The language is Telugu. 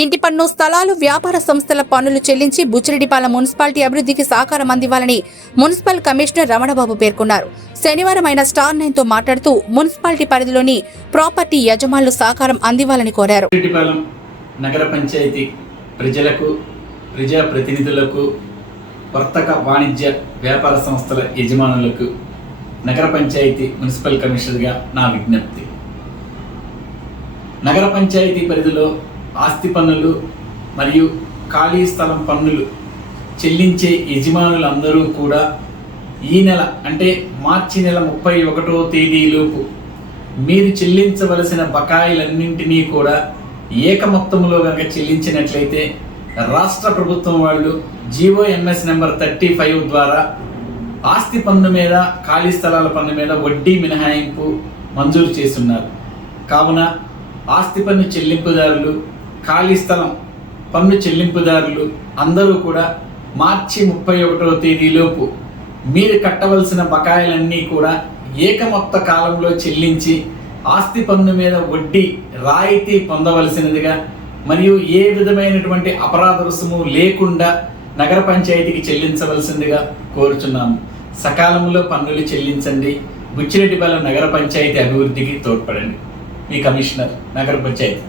ఇంటి పన్ను స్థలాలు వ్యాపార సంస్థల పన్నులు చెల్లించి బుచ్చిరెడ్డిపాల మున్సిపాలిటీ అభివృద్ధికి సహకారం అందివ్వాలని మున్సిపల్ కమిషనర్ రమణబాబు పేర్కొన్నారు. శనివారం ఆయన స్టార్ నైన్తో మాట్లాడుతూ మున్సిపాలిటీ పరిధిలోని ప్రాపర్టీ యజమానులు సహకారం అందివ్వాలని కోరారు. నగర పంచాయతీ ప్రజలకు ప్రజా ప్రతినిధులకు వర్తక వాణిజ్య వ్యాపార సంస్థల యజమానులకు నగర పంచాయతీ మున్సిపల్ కమిషనర్గా నా విజ్ఞప్తి. నగర పంచాయతీ పరిధిలో ఆస్తి పన్నులు మరియు ఖాళీ స్థలం పన్నులు చెల్లించే యజమానులందరూ కూడా ఈ నెల అంటే మార్చి నెల ముప్పై ఒకటో తేదీలోపు మీరు చెల్లించవలసిన బకాయిలన్నింటినీ కూడా ఏక మొత్తంలో కనుక చెల్లించినట్లయితే రాష్ట్ర ప్రభుత్వం వాళ్ళు GO MS number thirty five ద్వారా ఆస్తి పన్ను మీద ఖాళీ స్థలాల పన్ను మీద వడ్డీ మినహాయింపు మంజూరు చేస్తున్నారు. కావున ఆస్తి పన్ను చెల్లింపుదారులు ఖాళీ స్థలం పన్ను చెల్లింపుదారులు అందరూ కూడా మార్చి ముప్పై ఒకటవ తేదీలోపు మీరు కట్టవలసిన బకాయిలన్నీ కూడా ఏకమొత్త కాలంలో చెల్లించి ఆస్తి పన్ను మీద వడ్డీ రాయితీ పొందవలసినదిగా మరియు ఏ విధమైనటువంటి అపరాధ రుసుము లేకుండా నగర పంచాయతీకి చెల్లించవలసిందిగా కోరుచున్నాము. సకాలంలో పన్నులు చెల్లించండి. బుచ్చిరెడ్డిపాలెం నగర పంచాయతీ అభివృద్ధికి తోడ్పడండి. మీ కమిషనర్ నగర పంచాయతీ.